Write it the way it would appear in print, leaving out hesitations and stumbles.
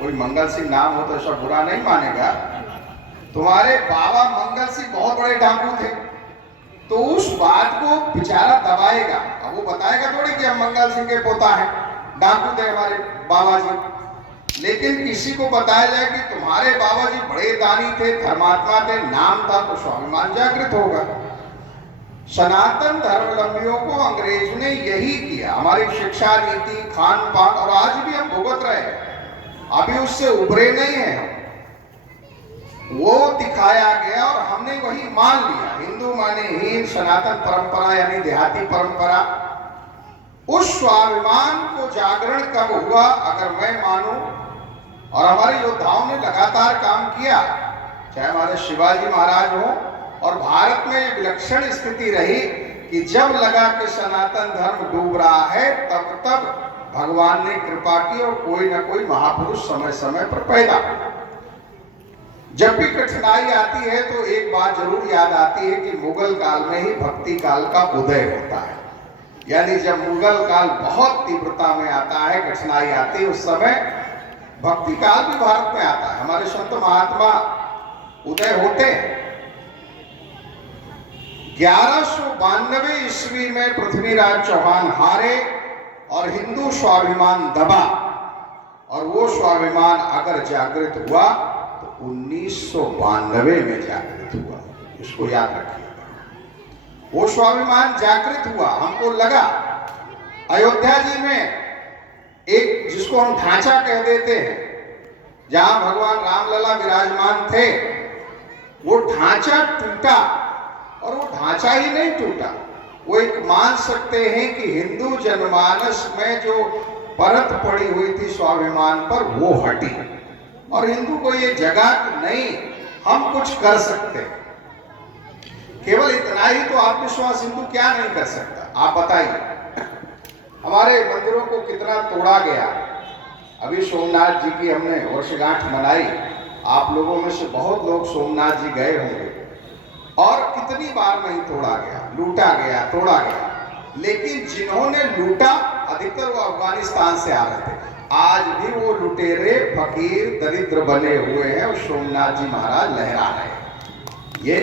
कोई मंगल सिंह नाम हो तो ऐसा बुरा नहीं मानेगा। तुम्हारे बाबा मंगल सिंह बहुत बड़े डाकू थे, तो उस बात को बेचारा दबाएगा। अब वो बताएगा थोड़ी कि हम मंगल सिंह के पोता हैं, डाकू थे हमारे बाबा जी। लेकिन किसी को बताया जाए कि तुम्हारे बाबा जी बड़े दानी थे, धर्मात्मा थे, नाम था, तो स्वाभिमान जागृत होगा। सनातन धर्मावलंबियों को अंग्रेज ने यही किया। हमारी शिक्षा नीति, खान पान, और आज भी हम भुगत रहे हैं, अभी उससे उभरे नहीं हैं हम। वो दिखाया गया और हमने वही मान लिया। हिंदू माने हीन, सनातन परंपरा यानी देहाती परंपरा। उस स्वाभिमान को जागरण कब हुआ? अगर मैं मानूं, और हमारे योद्धाओं ने लगातार काम किया, चाहे हमारे शिवाजी महाराज हो, और भारत में ये विलक्षण स्थिति रही कि जब लगा कि सनातन धर्म डूब रहा है, तब तब भगवान ने कृपा की और कोई ना कोई महापुरुष समय समय पर पैदा। जब भी कठिनाई आती है तो एक बात जरूर याद आती है कि मुगल काल में ही भक्ति काल का उदय होता है। यानी जब मुगल काल बहुत तीव्रता में आता है, कठिनाई आती है, उस समय भक्ति काल भी भारत में आता है। हमारे संत महात्मा उदय होते हैं। 1192 ईस्वी में पृथ्वीराज चौहान हारे और हिंदू स्वाभिमान दबा, और वो स्वाभिमान अगर जागृत हुआ तो 1992 में जागृत हुआ। इसको याद रखिए, वो स्वाभिमान जागृत हुआ। हमको लगा अयोध्या जी में एक, जिसको हम ढांचा कह देते हैं, जहां भगवान रामलला विराजमान थे, वो ढांचा टूटा। और वो ढांचा ही नहीं टूटा, वो एक मान सकते हैं कि हिंदू जनमानस में जो परत पड़ी हुई थी स्वाभिमान पर, वो हटी, और हिंदू को ये जगह कि नहीं, हम कुछ कर सकते। केवल इतना ही तो आत्मविश्वास हिंदू क्या नहीं कर सकता, आप बताइए। हमारे मंदिरों को कितना तोड़ा गया। अभी सोमनाथ जी की हमने वर्षगांठ मनाई। आप लोगों में से बहुत लोग सोमनाथ जी गए होंगे, और कितनी बार नहीं तोड़ा गया, लूटा गया, तोड़ा गया। लेकिन जिन्होंने लूटा, अधिकतर वो अफगानिस्तान से आ रहे थे। आज भी वो लुटेरे, फकीर, दरिद्र बने हुए हैं, और सोमनाथ जी महाराज लहरा रहे हैं। ये